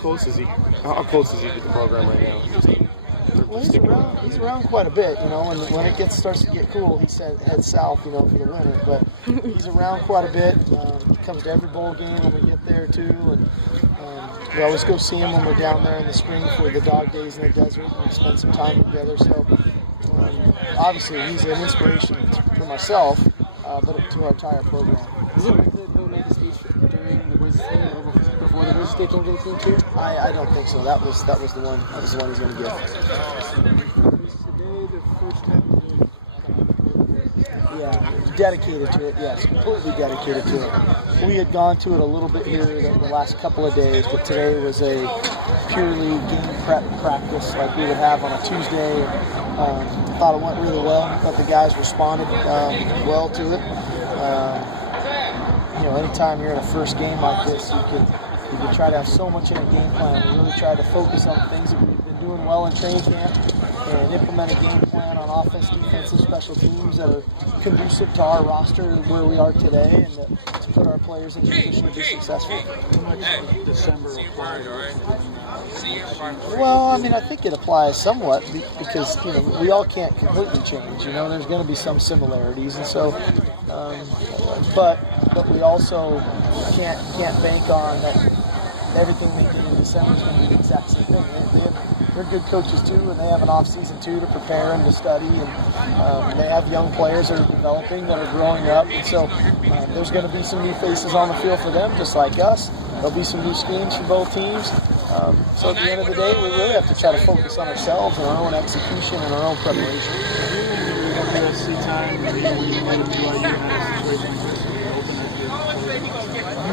close is he? How close is he to the program right now? Well, he's around quite a bit, and when it starts to get cool, he heads south, for the winter. But he's around quite a bit. Comes to every bowl game when we get there too, and we always go see him when we're down there in the spring for the dog days in the desert and spend some time together. So obviously he's an inspiration for myself, but to our entire program. Is it weird that he'll make a speech during the Boise State or before the Boise State game to the team too? I don't think so. That was the one. That was the one he's going to give. Was today the first time Yeah, dedicated to it. Yes, completely dedicated to it. We had gone to it a little bit here the last couple of days, but today was a purely game prep practice like we would have on a Tuesday. Thought it went really well. Thought the guys responded well to it. Anytime you're in a first game like this, you can try to have so much in a game plan. We really try to focus on the things that we've been doing well in training camp and implement a game plan on offense, defense, and special teams that are conducive to our roster where we are today and to put our players in position to be successful. December applied? Well, I think it applies somewhat because we all can't completely change. There's going to be some similarities, and so, but we also can't bank on that everything they do in December is going to be the exact same thing. They're good coaches too, and they have an off season too to prepare and to study, and they have young players that are developing, that are growing up, and so there's going to be some new faces on the field for them, just like us. There'll be some new schemes for both teams. So at the end of the day, we really have to try to focus on ourselves and our own execution and our own preparation.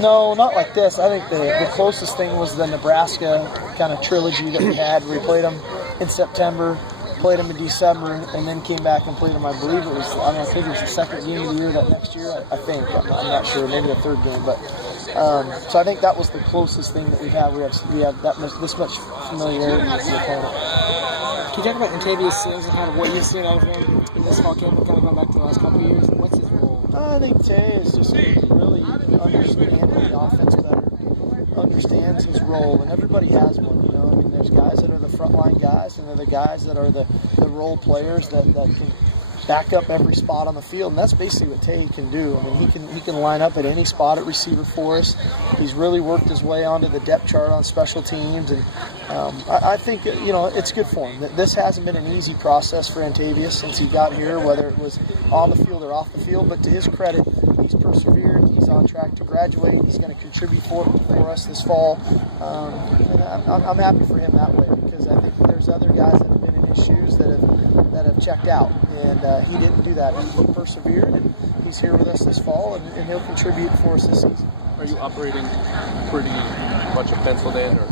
No, not like this. I think the closest thing was the Nebraska kind of trilogy that we had. We played them in September, played them in December, and then came back and played them. I think it was the second game of the year that next year. I think I'm not sure, maybe the third game, but so I think that was the closest thing that we've had. We have this much familiarity with the opponent. Can you talk about Antavius Sims and kind of what you've seen out of him in this fall camp and kind of going back to the last couple of years? What's his role? I think Tay is just really understanding the offense better, understands his role, and everybody has one. There's guys that are the frontline guys, and there are the guys that are the role players that can back up every spot on the field, and that's basically what Tay can do. He can line up at any spot at receiver for us. He's really worked his way onto the depth chart on special teams, and I think it's good for him. This hasn't been an easy process for Antavius since he got here, whether it was on the field or off the field. But to his credit, he's persevered. He's on track to graduate. He's going to contribute for us this fall. And I'm happy for him that way, because I think there's other guys that have been in his shoes that have checked out, and he didn't do that. He persevered, and he's here with us this fall, and he'll contribute for us this season. Are you operating pretty much a penciled in or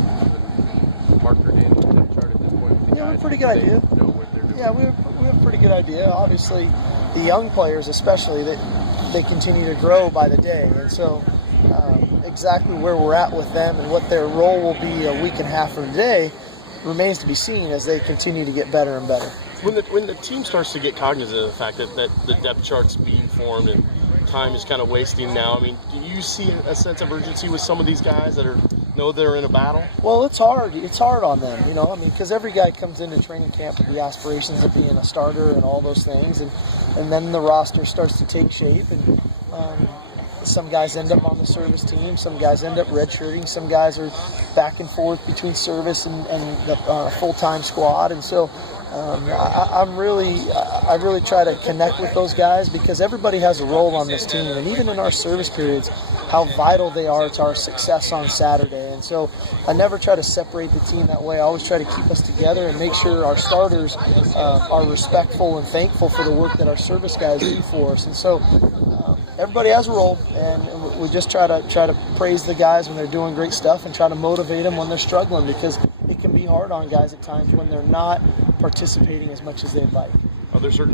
markered in the chart at this point? Yeah, we have a pretty good idea. Yeah, we have a pretty good idea. Obviously, the young players especially, they continue to grow by the day, and so exactly where we're at with them and what their role will be a week and a half from today remains to be seen as they continue to get better and better. When the team starts to get cognizant of the fact that the depth chart's being formed and time is kind of wasting now, do you see a sense of urgency with some of these guys that know they're in a battle? Well, it's hard. It's hard on them, because every guy comes into training camp with the aspirations of being a starter and all those things, and then the roster starts to take shape, and some guys end up on the service team, some guys end up redshirting, some guys are back and forth between service and the full-time squad, and so I really try to connect with those guys, because everybody has a role on this team, and even in our service periods, how vital they are to our success on Saturday. And so I never try to separate the team that way. I always try to keep us together and make sure our starters are respectful and thankful for the work that our service guys do for us. And so everybody has a role, and we just try to praise the guys when they're doing great stuff and try to motivate them when they're struggling, because it can be hard on guys at times when they're not participating as much as they'd like. Are there certain